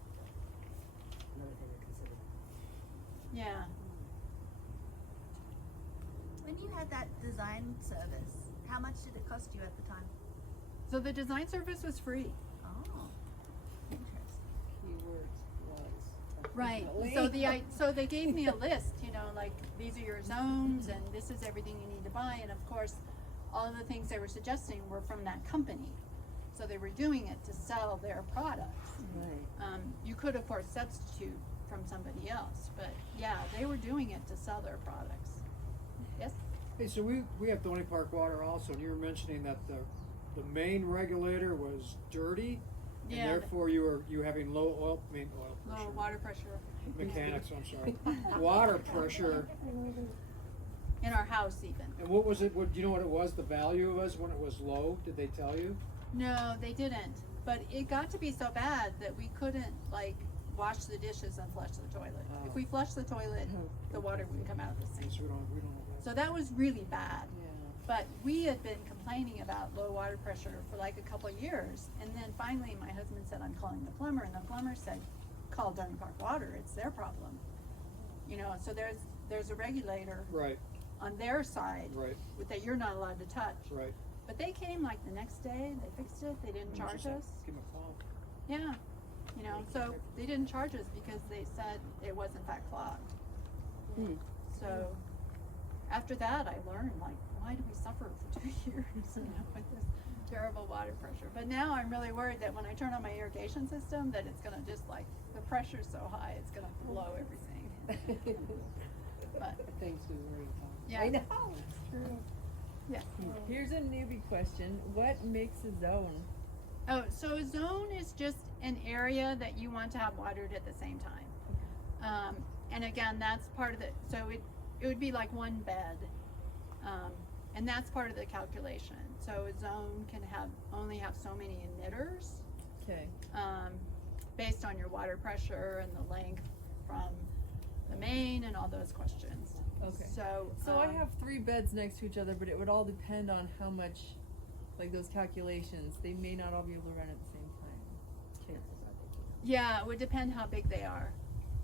Another thing to consider. Yeah. When you had that design service, how much did it cost you at the time? So the design service was free. Oh, interesting. Keywords was. Right. definitely. So they gave me a list, you know, like these are your zones and this is everything you need to buy, and of course all of the things they were suggesting were from that company. So they were doing it to sell their products. Right. You could of course substitute from somebody else, but yeah, they were doing it to sell their products. Yes? Hey, so we have Tony Park water also, and you were mentioning that the main regulator was dirty, and Yeah. therefore you were having low oil Low pressure. water pressure Mechanics, I'm sorry. Water pressure. in our house even. And what was it? What do you know what it was? The value was when it was low? Did they tell you? No, they didn't. But it got to be so bad that we couldn't like wash the dishes and flush the toilet. Oh. If we flushed the toilet, the water wouldn't come out of the sink. So we don't know. So that was really bad. Yeah. But we had been complaining about low water pressure for like a couple of years, and then finally my husband said, "I'm calling the plumber," and the plumber said, "Call Durham Park Water. It's their problem." You know, so there's a regulator Right, on their side right, that you're not allowed to touch. right. But they came like the next day. They fixed it. They didn't charge us. Give 'em a call. Yeah, you know, so they didn't charge us because they said it was in fact clogged. Hmm. So after that, I learned like, why do we suffer for 2 years, you know, with this terrible water pressure? But now I'm really worried that when I turn on my irrigation system, that it's gonna just like the pressure's so high, it's gonna blow everything. But Thanks for the worry, Tom. yeah, I know. It's true. yeah. Here's a newbie question. What makes a zone? Oh, so a zone is just an area that you want to have watered at the same time. And again, that's part of the, so it would be like one bed. And that's part of the calculation. So a zone can only have so many emitters, Okay. based on your water pressure and the length from the main and all those questions. Okay. So, So I have 3 beds next to each other, but it would all depend on how much, like those calculations. They may not all be able to run at the same time. Chances are they do. yeah, it would depend how big they are.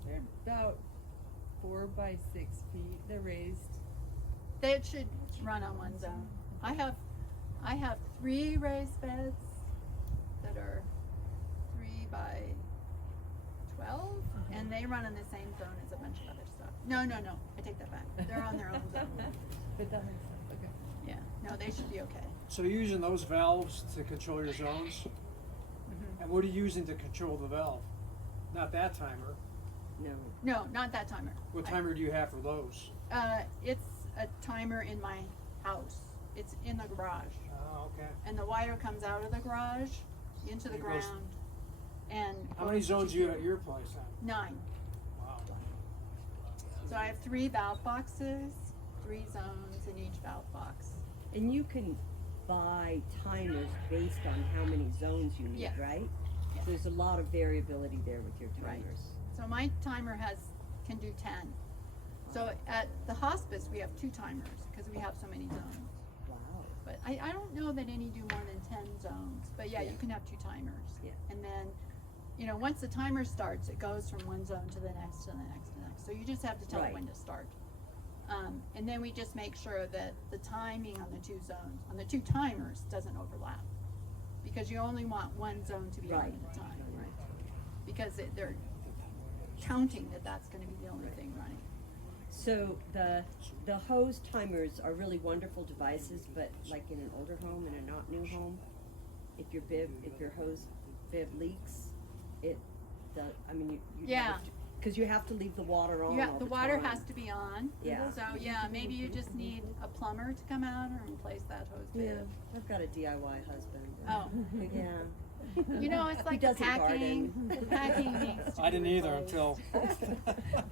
They're about 4 by 6 feet. They're raised. They should run on one zone. I have 3 raised beds that are 3 by 12, and they run in the same zone as a bunch of other stuff. No, I take that back. They're on their own zone. But that makes sense. Okay. Yeah, no, they should be okay. So you're using those valves to control your zones? And what are you using to control the valve? Not that timer. No. No, not that timer. What timer do you have for those? It's a timer in my house. It's in the garage, Oh, okay. and the wire comes out of the garage into the It goes- ground. And How many zones do you have at your place then? 9. Wow. So I have 3 valve boxes, 3 zones in each valve box. And you can buy timers based on how many zones you need, Yes. right? Yes. There's a lot of variability there with your Right. timers. So my timer can do 10. So at the hospice we have 2 timers because we have so many zones. Wow. But I don't know that any do more than 10 zones. But yeah, Yeah. you can have 2 timers. Yeah. And then, you know, once the timer starts, it goes from one zone to the next to the next to the next. So you just have to tell Right. it when to start. And then we just make sure that the timing on the two zones, on the two timers, doesn't overlap. Because you only want one zone to be on Right. at a time, right? Because they're counting that that's gonna be the only thing running. So the hose timers are really wonderful devices, but like in an older home, in a not new home, if your hose bib leaks, Yeah. because you have to leave the water on. Yeah, all the water time. has to be on. Yeah. So, yeah, maybe you just need a plumber to come out and replace that hose Yeah, bib. I've got a DIY husband. Oh. Yeah. You know, it's like the doesn't packing. garden. The packing needs to I be didn't either replaced. until.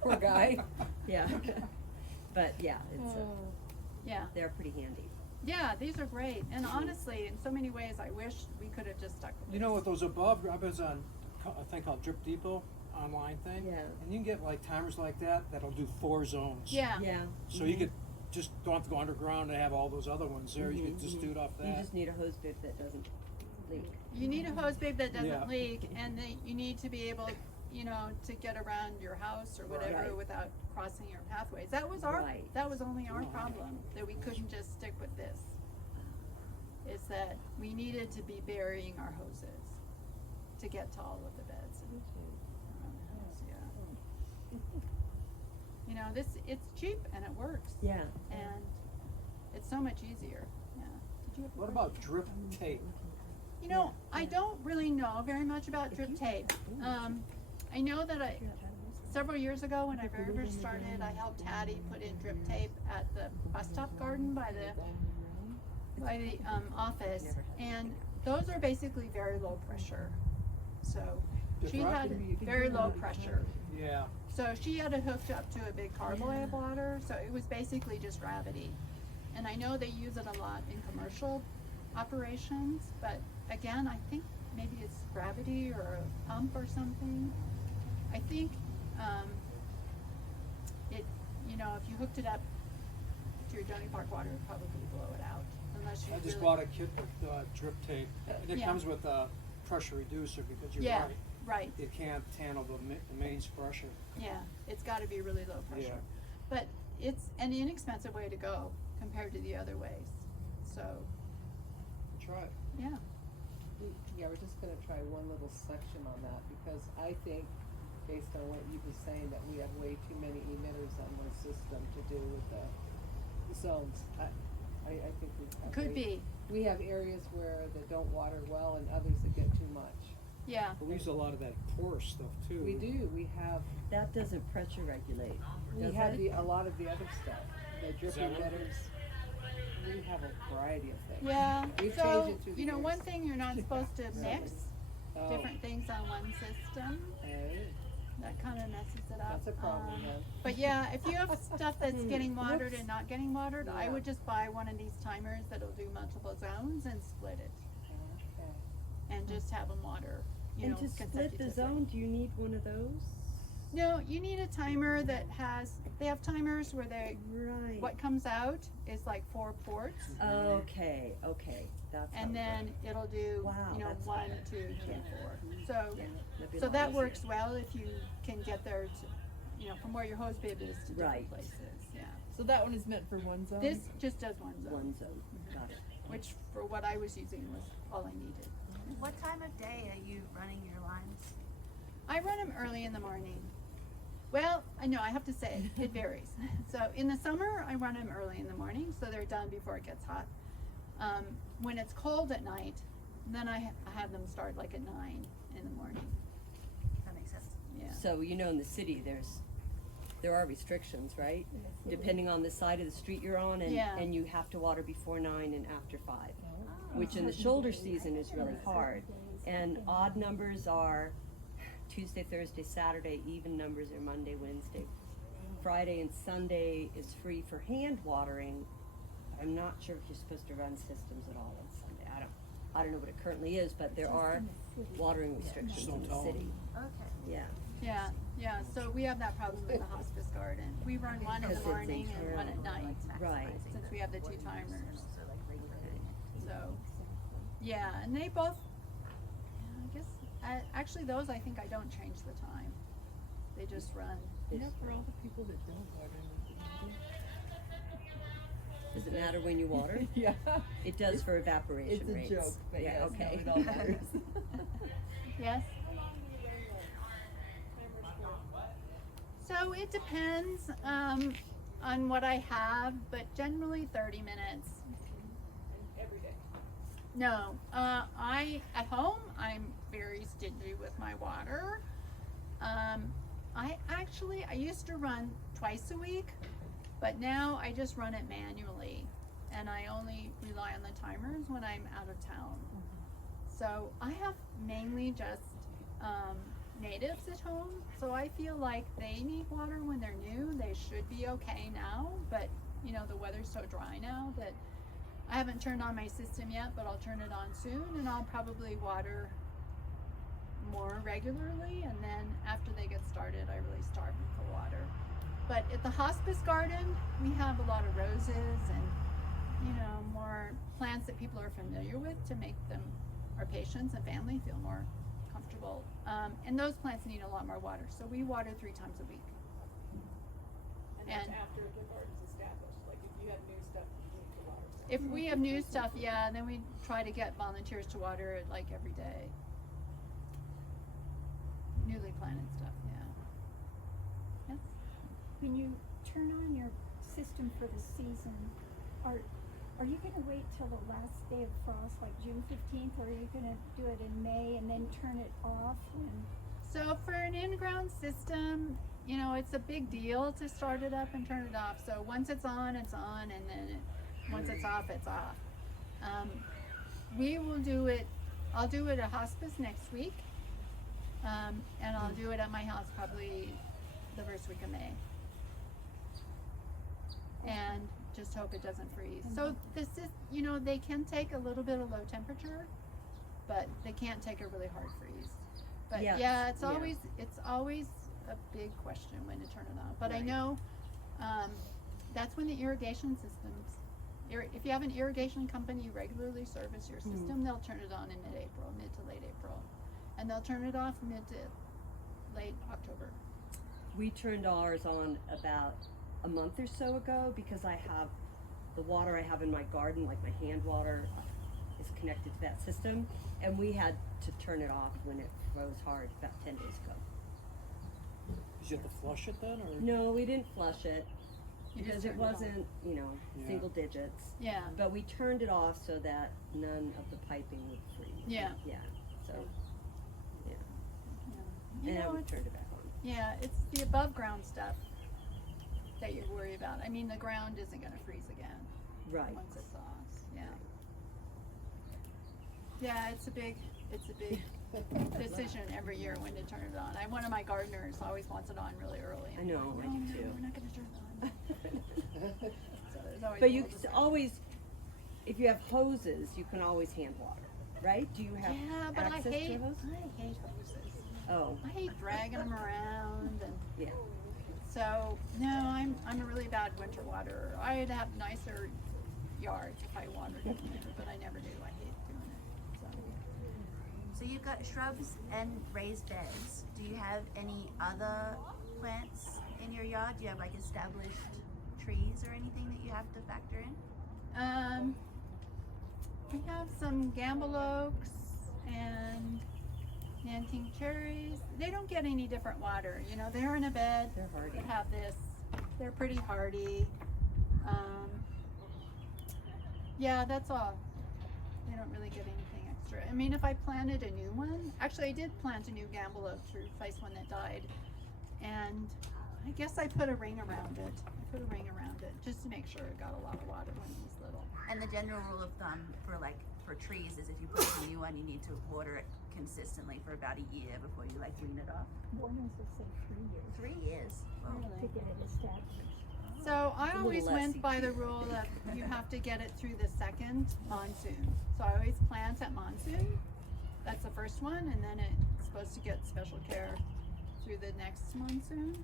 Poor guy. Yeah. But yeah, it's Yeah. they're pretty handy. Yeah, these are great. And honestly, in so many ways, I wish we could have just stuck with You know, this. with those above, I was on a thing called Drip Depot online thing. Yeah. And you can get like timers like that that'll do 4 zones. Yeah. Yeah. So you could just don't have to go underground and have all those other ones there. You could just do it off You that. just need a hose bib that doesn't leak. You need a hose bib that doesn't Yeah. leak, and then you need to be able, you know, to get around your house or whatever Right. without crossing your pathways. That was Right. that was only our problem, that we couldn't just stick with this. Is that we needed to be burying our hoses to get to all of the beds around the house, yeah. You know, it's cheap and it works. Yeah. And it's so much easier, yeah. Did you have a What question? about drip tape? You know, I don't really know very much about drip tape. I know that several years ago when I very first started, I helped Hattie put in drip tape at the bus stop garden by the office, and those are basically very low pressure. So she had very low pressure. Yeah. So she had it hooked up to a big carboy bladder, so it was basically just gravity. And I know they use it a lot in commercial operations, but again, I think maybe it's gravity or a pump or something. I think you know, if you hooked it up to your Donny Park water, it would probably blow it out. Unless you I just really- bought a kit with drip tape. And it Yeah. comes with a pressure reducer because you're Yeah, right. right. It can't handle the mains pressure. Yeah, it's got to be really low pressure. Yeah. But it's an inexpensive way to go compared to the other ways. So, Try it. yeah. Yeah, we're just gonna try one little section on that, because I think, based on what you were saying, that we have way too many emitters on one system to do with the zones. I think we have. Could be. We have areas where they don't water well and others that get too much. Yeah. But we use a lot of that porous stuff too. We do, we have, That doesn't pressure regulate. we does have it? a lot of the other stuff, the drip that what it emitters. We have a variety of things. Yeah. We've So, changed it through the you know, years. one thing you're not supposed to mix Oh, different things on one system. hey, That kind of messes it up. that's a problem then. But yeah, if you have stuff that's getting watered Whoops. and not getting watered, I Yeah. would just buy one of these timers that'll do multiple zones and split it, Okay. and just have them water. You And know, to split the consecutively. zone, do you need one of those? No, you need a timer that has. They have timers where Right. what comes out is like 4 ports, Okay, that's how and it then it'll do Wow, you know that's 1, better. 2, 3, Yeah. 4. So works. Yeah, that'd be a so lot that easier. works well if you can get there to, you know, from where your hose bib is to different Right. places. Yeah. So that one is meant for one zone? This just does one zone, One zone, got it. which for what I was using was all I needed. What time of day are you running your lines? I run them early in the morning. Well, I know I have to say it varies. So in the summer, I run them early in the morning, so they're done before it gets hot. When it's cold at night, then I have them start like at 9 in the morning. That makes sense. Yeah. So, you know, in the city, there are restrictions, right? Depending on the side of the street you're on, Yeah. and you have to water before 9 and after 5, which in the shoulder season is really hard. And odd numbers are Tuesday, Thursday, Saturday. Even numbers are Monday, Wednesday. Friday and Sunday is free for hand watering. I'm not sure if you're supposed to run systems at all on Sunday. I don't know what it currently is, but there are watering restrictions Don't in the tell 'em. city. Okay. Yeah. Yeah. So we have that problem in the hospice garden. We run one in the Because it's morning and one at night, Right. since we have the 2 timers. So like regulating it. So, yeah, and they both, I guess, actually those I think I don't change the time. They just run. Yeah, for all the people that don't water, Does it matter when you water? Yeah. It does for evaporation It's a rates. joke, but yeah, yes, okay. no, it all matters. Yes? How long do you rain the timers for? So it depends on what I have, but generally 30 minutes. And every day. No, at home I'm very stingy with my water. I used to run twice a week, but now I just run it manually, and I only rely on the timers when I'm out of town. So I have mainly just natives at home, so I feel like they need water when they're new. They should be okay now, but you know, the weather's so dry now that I haven't turned on my system yet, but I'll turn it on soon, and I'll probably water more regularly, and then after they get started, I really starve them for water. But at the hospice garden, we have a lot of roses and, you know, more plants that people are familiar with to make them, our patients and family, feel more comfortable. And those plants need a lot more water, so we water 3 times a week. And that's And- after the garden's established. Like if you have new stuff, you need to water. If we have new stuff, yeah, then we try to get volunteers to water it like every day. Newly planted stuff, yeah. Yes? When you turn on your system for the season, are you gonna wait till the last day of frost, like June 15th, or are you gonna do it in May and then turn it off when? So for an in-ground system, you know, it's a big deal to start it up and turn it off. So once it's on, and then once it's off, it's off. We will do it, I'll do it at hospice next week. And I'll do it at my house probably the first week of May. And just hope it doesn't freeze. So this is, you know, they can take a little bit of low temperature, but they can't take a really hard freeze. But Yes, yeah, it's yeah. always a big question when to turn it on. But I Right. know that's when the irrigation systems, if you have an irrigation company regularly service your system, they'll turn it on in mid to late April. And they'll turn it off mid to late October. We turned ours on about a month or so ago because I have the water I have in my garden, like my hand water, is connected to that system, and we had to turn it off when it froze hard about 10 days ago. Did you have to flush it then, or? No, we didn't flush it You just because it turned it on. wasn't, you know, Yeah. single digits. Yeah. But we turned it off so that none of the piping would freeze. Yeah. Yeah. So, yeah. You And know, we it's, turned it back on. yeah, it's the above ground stuff that you worry about. I mean, the ground isn't gonna freeze again Right. once it's off. Yeah. Yeah, it's a big decision every year when to turn it on. One of my gardeners always wants it on really early. I know, I do No, too. we're not gonna turn it on. So there's always But a you little can always, if you have hoses, you can always hand water, right? Do you have Yeah, but access to a hose? I hate hoses. Oh, I hate dragging them around, and yeah. so no, I'm a really bad winter waterer. I'd have nicer yards if I watered in winter, but I never do. I hate doing it. So So you've got shrubs and raised beds. Do you have any other plants in your yard? Do you have like established trees or anything that you have to factor in? we have some gamble oaks and Nanking cherries. They don't get any different water. You know, they're in a bed. They're hardy. That have this. They're pretty hardy. Yeah, that's all. They don't really get anything extra. I mean, if I planted a new one, actually I did plant a new gamble oak to replace one that died, and I guess I put a ring around it. Just to make sure it got a lot of water when it was little. And the general rule of thumb for trees is if you put a new one, you need to water it consistently for about a year before you wean it off. Warners will say 3 years 3 years. Well, to get it established. So I little always less went each by the year. rule that you have to get it through the second monsoon. So I always plant at monsoon. That's the first one, and then it's supposed to get special care through the next monsoon.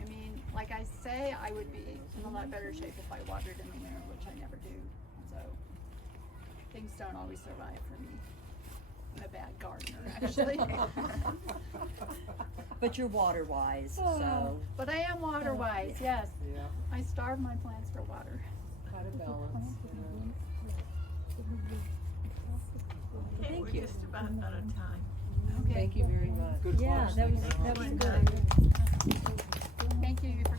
I mean, like I say, I would be in a lot better shape if I watered in the winter, which I never do. So things don't always survive for me. I'm a bad gardener, actually. But you're water wise, so But I am water wise, yes. Yeah. I starve my plants for water. How try to if you balance, planted you it know. in split, it would be fantastic. Okay, Thank we're you. just about out of time. Okay. Thank you very much. Good Yeah, talks, that thank was you very that much. was good. Thank you for